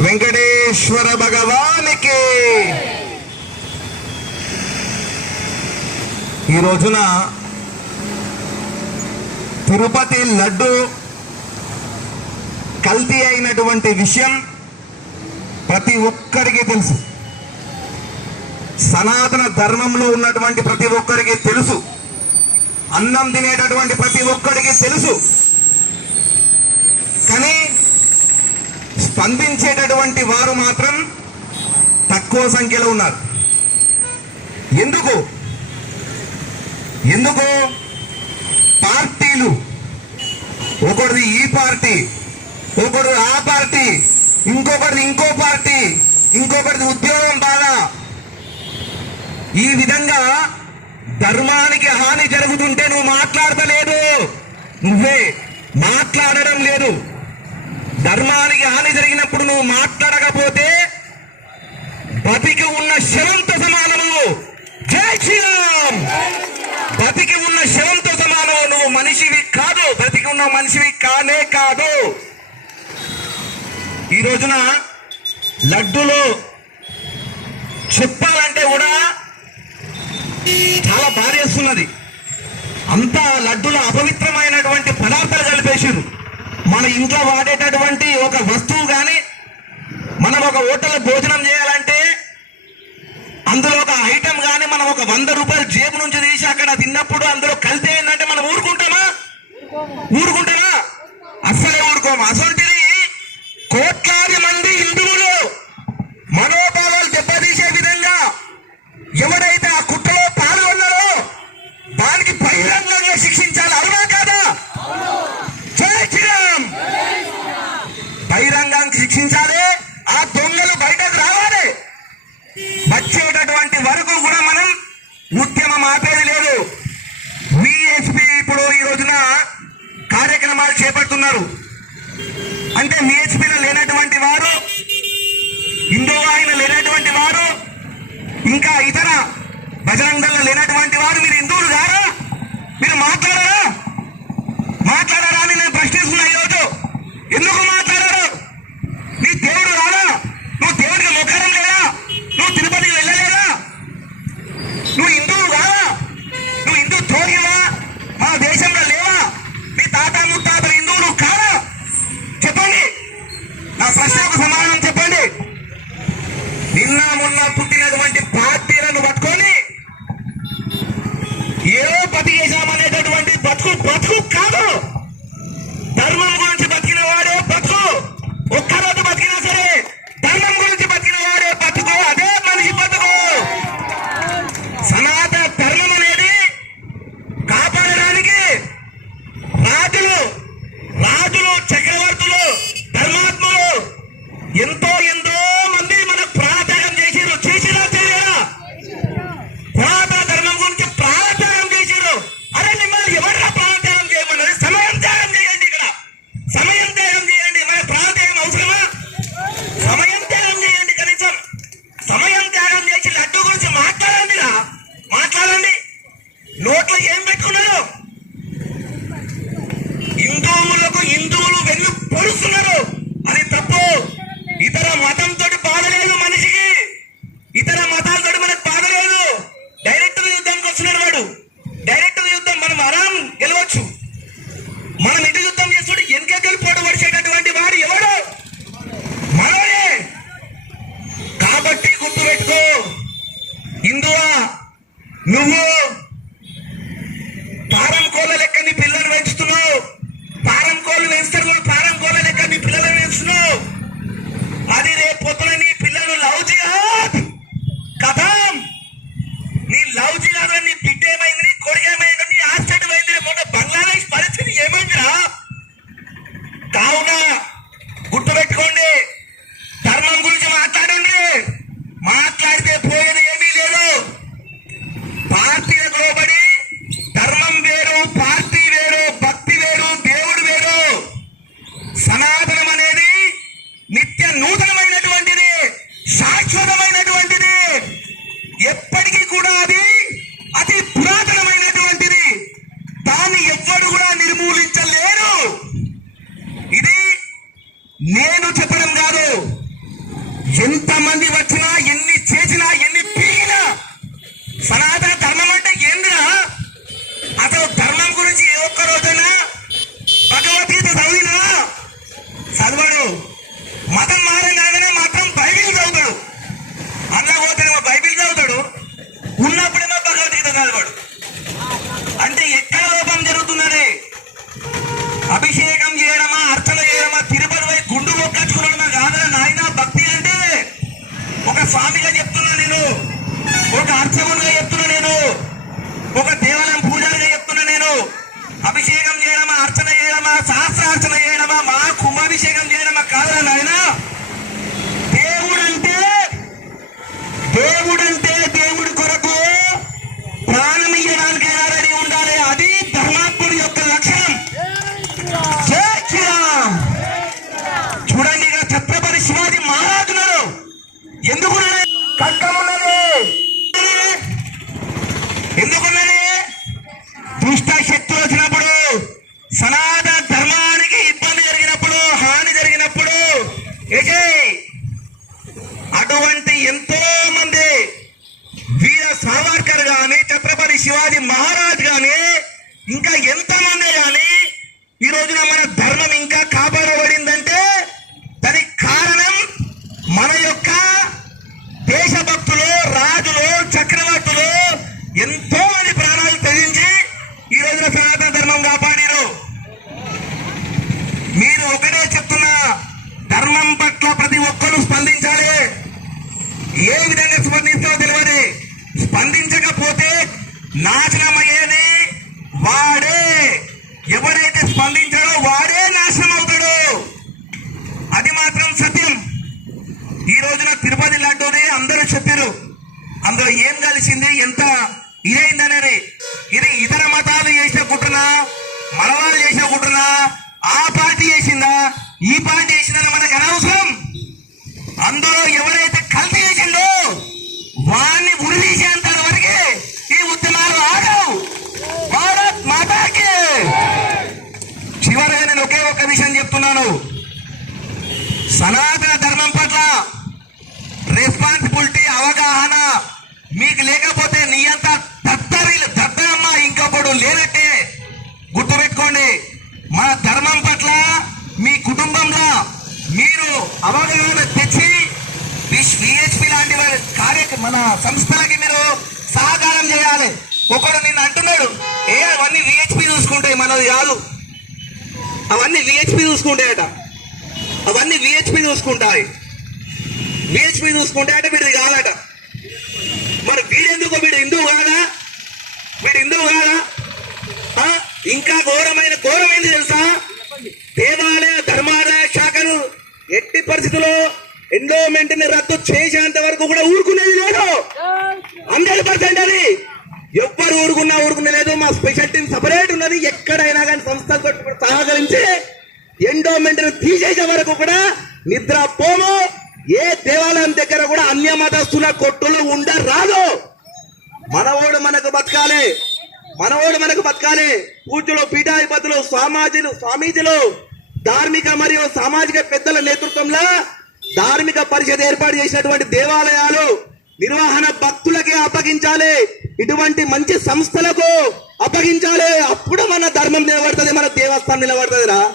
వెంకటేశ్వర భగవానికి. ఈ రోజున తిరుపతి లడ్డు కల్తీ అయినటువంటి విషయం ప్రతి ఒక్కరికి తెలుసు. సనాతన ధర్మంలో ఉన్నటువంటి ప్రతి ఒక్కరికి తెలుసు. అన్నం తినేటటువంటి ప్రతి ఒక్కరికి తెలుసు కానీ అందించేటటువంటి వారు మాత్రం తక్కువ సంఖ్యలో ఉన్నారు. ఎందుకు? ఎందుకు? పార్టీలు. ఒకరిది ఈ పార్టీ ఒకడు ఆ పార్టీ ఇంకొకరిది ఇంకో పార్టీ ఇంకొకరిది ఉద్యోగం బాగా ఈ విధంగా ధర్మానికి హాని జరుగుతుంటే నువ్వు మాట్లాడతలేదు. నువ్వే మాట్లాడడం లేదు. ధర్మానికి హాని జరిగినప్పుడు నువ్వు మాట్లాడకపోతే బతికి ఉన్న శవంతో సమానము. జై శ్రీరామ్! బతికి ఉన్న శవంతో సమానము. నువ్వు మనిషివి కాదు బతికి ఉన్న మనిషివి కానే కాదు. ఈ రోజున లడ్డులో చెప్పాలంటే కూడా చాలా బాధేస్తున్నది. అంతా లడ్డులో అపవిత్రమైనటువంటి పదార్థాలు కలిపేసారు మన ఇంట్లో వాడేటటువంటి ఒక వస్తువు కానీ మనం ఒక హోటల్లో భోజనం చేయాలంటే అందులో ఒక ఐటెం కానీ మనం ఒక వంద రూపాయలు జేబు నుంచి తీసి అక్కడ తిన్నప్పుడు అందులో కలితే ఏంటంటే మనం ఊరుకుంటామా? ఊరుకుంటామా? అస్సలే ఊరుకోము. అసలు కోట్లాది మంది హిందువులు కార్యక్రమాలు చేపడుతున్నారు. అంటే విహెచ్పిలో లేనటువంటి వారు హిందూ లేనటువంటి వారు ఇంకా ఇతర బజరంగ దళంలో లేనటువంటి వారు మీరు హిందువులు కారా మీరు మాట్లాడారా? మాట్లాడారా అని నేను ప్రశ్నిస్తున్నా ఈరోజు. ఎందుకు మాట్లాడారు నీ దేవుడు రాడా నువ్వు దేవుడికి మొక్కడం లేదా నువ్వు తిరుపతికి వెళ్ళలేదా నువ్వు హిందువు కాదా నువ్వు హిందూ ద్రోహివా మన దేశంలో లేవా నీ తాత ముత్తాతలు హిందువులు కాదా చెప్పండి నా ప్రశ్నకు సమాధానం చెప్పండి నిన్న మొన్న పుట్టినటువంటి పార్టీలను పట్టుకొని ఏదో బతి చేశామనేటటువంటి బతుకు బతుకు కాదు. ధర్మం గురించి బతికిన వాడే బతుకు. ఒక్కరోజు ఎంతమంది వచ్చినా ఎన్ని చేసినా ఎన్ని పీగినా సనాతన ధర్మం అంటే ఏందిరా? అసలు ధర్మం గురించి ఏ ఒక్క రోజైనా భగవద్గీత చదివినా చదవడు. మతం మారగానే మాత్రం బైబిల్ చదువుతాడు. అందులో పోతేనేమో బైబిల్ చదువుతాడు. ఉన్నప్పుడేమో భగవద్గీత చదవాడు. అంటే ఎక్కడ లోపం జరుగుతున్నది అభిషేక్ నేను. ఒక అర్చకునిగా చెప్తున్నా నేను. ఒక దేవాలయం పూజారిగా చెప్తున్నా నేను. అభిషేకం చేయడమా అర్చన చేయడమా శాస్త్రార్చన చేయడమా మా కుంభాభిషేకం చేయడమా కాదా నాయన? ఎందుకున్నది దుష్ట శక్తులు వచ్చినప్పుడు సనాతన ధర్మానికి ఇబ్బంది జరిగినప్పుడు హాని జరిగినప్పుడు అటువంటి ఎంతో మంది వీర సావర్కర్ గాని ఛత్రపతి శివాజీ మహారాజ్ గాని ఇంకా ఎంతమంది గాని ఈ రోజున మన ధర్మం ఇంకా కాపాడబడిందంటే దానికి కారణం మన యొక్క దేశభక్తులు రాజులు చక్రవర్తులు ఎంతో మంది ప్రాణాలు త్యజించి ఈ రోజున సనాతన ధర్మం కాపాడారు మీరు ఒకటే చెప్తున్నా ధర్మం పట్ల ప్రతి ఒక్కరూ స్పందించాలి ఏ విధంగా స్పందిస్తారో తెలియదు స్పందించకపోతే నాశనం వాడే. ఎవరైతే స్పందించాడో వాడే నాశనం అవుతాడు అది మాత్రం సత్యం. ఈ రోజున తిరుపతి లడ్డూని అందరూ చెప్పారు అందులో ఏం కలిసింది ఎంత ఇదైందనేది. ఇది ఇతర మతాలు చేసిన కుట్రనా? మన వాళ్ళు చేసిన కుట్రనా? ఆ పార్టీ చేసిందా? ఈ పార్టీ చేసిందని మనకు అనవసరం. అందులో ఎవరైతే కల్తీ చేసిందో వాణ్ణి ఉరి వరకే ఈ ఉద్యమాలు ఆగవు భారత్ మాతాకి చివరిగా నేను ఒకే ఒక్క విషయం చెప్తున్నాను సనాతన ధర్మం పట్ల రెస్పాన్సిబిలిటీ అవగాహన మీకు లేకపోతే నీ అంత దత్తరీలు దత్తమ్మ ఇంకొకడు లేనట్టే గుర్తుపెట్టుకోండి. మన ధర్మం పట్ల మీ కుటుంబంలో మీరు అవగాహన తెచ్చి విహెచ్పి లాంటి కార్యక్రమ కార్య మన సంస్థలకి మీరు సహకారం చేయాలి. ఒకడు నిన్ను అంటున్నాడు ఏ అవన్నీ విహెచ్పి చూసుకుంటాయి మనది కాదు. అవన్నీ విహెచ్పి చూసుకుంటాయట. అవన్నీ విహెచ్పి చూసుకుంటాయి. విహెచ్పి చూసుకుంటే అంటే వీడిది కాదట. మరి వీడెందుకు? వీడు హిందువు కాదా? వీడు హిందువు కాదా? ఇంకా ఘోరమైన ఘోరమైంది తెలుసా? దేవాలయ ధర్మాదాయ శాఖను ఎట్టి పరిస్థితుల్లో ఎండోమెంట్ని రద్దు చేసేంత వరకు కూడా ఊరుకునేది లేదు. హండ్రెడ్ పర్సెంట్ అది. ఎవ్వరు ఊరుకున్నా ఊరుకునే లేదు మా స్పెషల్ టీం సపరేట్ ఉన్నది. ఎక్కడైనా కానీ సంస్థలతో సహకరించి ఎండోమెంట్ తీసేసే వరకు కూడా నిద్ర పోము. ఏ దేవాలయం దగ్గర కూడా అన్య మతస్థుల కొట్టులు ఉండరాదు. మనవోడు మనకు బతకాలి. మనవోడు మనకు బతకాలి. పూజలు పీఠాధిపతులు స్వామాజీలు స్వామీజీలు ధార్మిక మరియు సామాజిక పెద్దల నేతృత్వంలో ధార్మిక పరిషత్ ఏర్పాటు చేసినటువంటి దేవాలయాలు నిర్వహణ భక్తులకి అప్పగించాలి. ఇటువంటి మంచి సంస్థలకు అప్పగించాలి. అప్పుడు మన ధర్మం నిలబడుతుంది మన దేవస్థానం నిలబడుతుందిరా.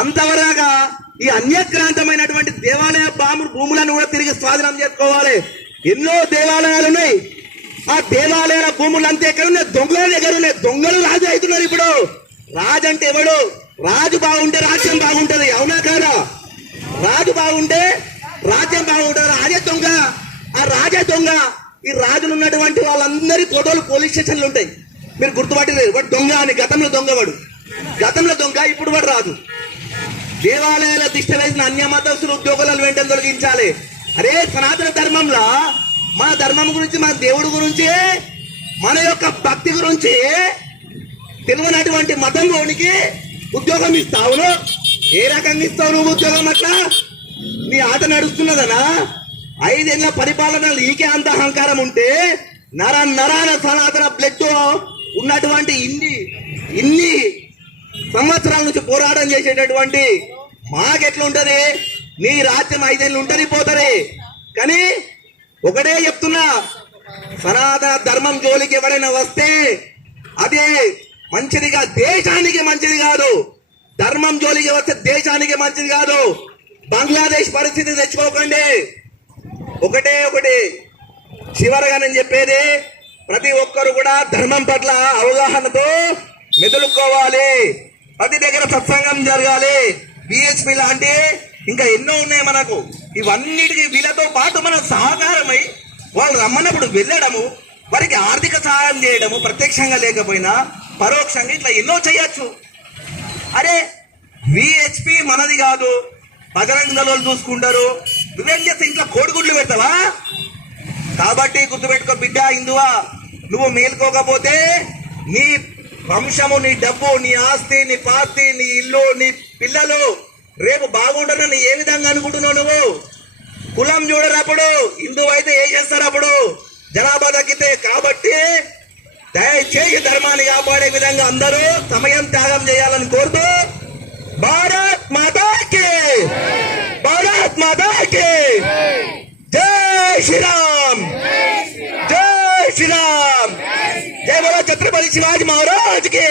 అంతవరగా ఈ అన్యక్రాంతమైనటువంటి దేవాలయ బాము భూములను కూడా తిరిగి స్వాధీనం చేసుకోవాలి. ఎన్నో దేవాలయాలు ఉన్నాయి. ఆ దేవాలయాల భూములు అంతే ఎక్కడ ఉన్నాయి? దొంగల దగ్గర ఉన్నాయి. దొంగలు రాజు అవుతున్నారు ఇప్పుడు. రాజు అంటే ఎవడు? రాజు బాగుంటే రాజ్యం బాగుంటది. అవునా కాదా? రాజు బాగుంటే రాజ్యం బాగుంటది. రాజే దొంగ. ఆ రాజే దొంగ. ఈ రాజులు ఉన్నటువంటి వాళ్ళందరి ఫోటోలు పోలీస్ స్టేషన్లు ఉంటాయి. మీరు గుర్తుపట్టలేదు. వాడు దొంగ అని గతంలో దొంగ వాడు. గతంలో దొంగ ఇప్పుడు వాడు రాజు. దేవాలయాల దిష్ట వేసిన అన్య మతస్థులు ఉద్యోగులను వెంటనే తొలగించాలి. అరే సనాతన ధర్మంలో? మన ధర్మం గురించి మన దేవుడి గురించి మన యొక్క భక్తి గురించి తెలియనటువంటి మతంలోనికి ఉద్యోగం ఇస్తావును? ఏ రకంగా ఇస్తావు నువ్వు ఉద్యోగం అట్లా? నీ ఆట నడుస్తున్నదనా? ఐదేళ్ళ పరిపాలన నీకే అంత అహంకారం ఉంటే నర నరాన సనాతన బ్లడ్ ఉన్నటువంటి ఇన్ని ఇన్ని సంవత్సరాల నుంచి పోరాటం చేసేటటువంటి మాకెట్లుంటది నీ రాజ్యం ఐదేళ్ళు ఉంటుంది పోతుంది. కానీ ఒకటే చెప్తున్నా సనాతన ధర్మం జోలికి ఎవరైనా వస్తే అదే మంచిదిగా దేశానికి మంచిది కాదు. ధర్మం జోలికి వస్తే దేశానికి మంచిది కాదు. బంగ్లాదేశ్ పరిస్థితి తెచ్చుకోకండి. ఒకటే ఒకటి. చివరగా నేను చెప్పేది ప్రతి ఒక్కరు కూడా ధర్మం పట్ల అవగాహనతో మెదులుకోవాలి. ప్రతి దగ్గర సత్సంగం జరగాలి. బిహెచ్పి లాంటి ఇంకా ఎన్నో ఉన్నాయి మనకు. ఇవన్నిటికీ వీళ్ళతో పాటు మనం సహకారమై వాళ్ళు రమ్మన్నప్పుడు వెళ్ళడము వారికి ఆర్థిక సహాయం చేయడము ప్రత్యక్షంగా లేకపోయినా పరోక్షంగా ఇట్లా ఎన్నో చేయొచ్చు. అరే విహెచ్పి మనది కాదు. బజరంగ దళాలు చూసుకుంటారు. నువ్వేం చేస్తే ఇంట్లో కోడిగుడ్లు పెడతావా? కాబట్టి గుర్తుపెట్టుకో బిడ్డ హిందువా నువ్వు మేల్కోకపోతే నీ వంశము నీ డబ్బు నీ ఆస్తి నీ పాస్తి నీ ఇల్లు నీ పిల్లలు రేపు బాగుండరని ఏ విధంగా అనుకుంటున్నావు నువ్వు? కులం చూడరప్పుడు హిందువు అయితే ఏం చేస్తారు అప్పుడు? జనాభా తగ్గితే కాబట్టి దయచేసి ధర్మాన్ని కాపాడే విధంగా అందరూ సమయం త్యాగం చేయాలని కోరుతూ జై శ్రీరామ్ జై శ్రీరామ్ జై బోలో ఛత్రపతి శివాజీ మహారాజ్కి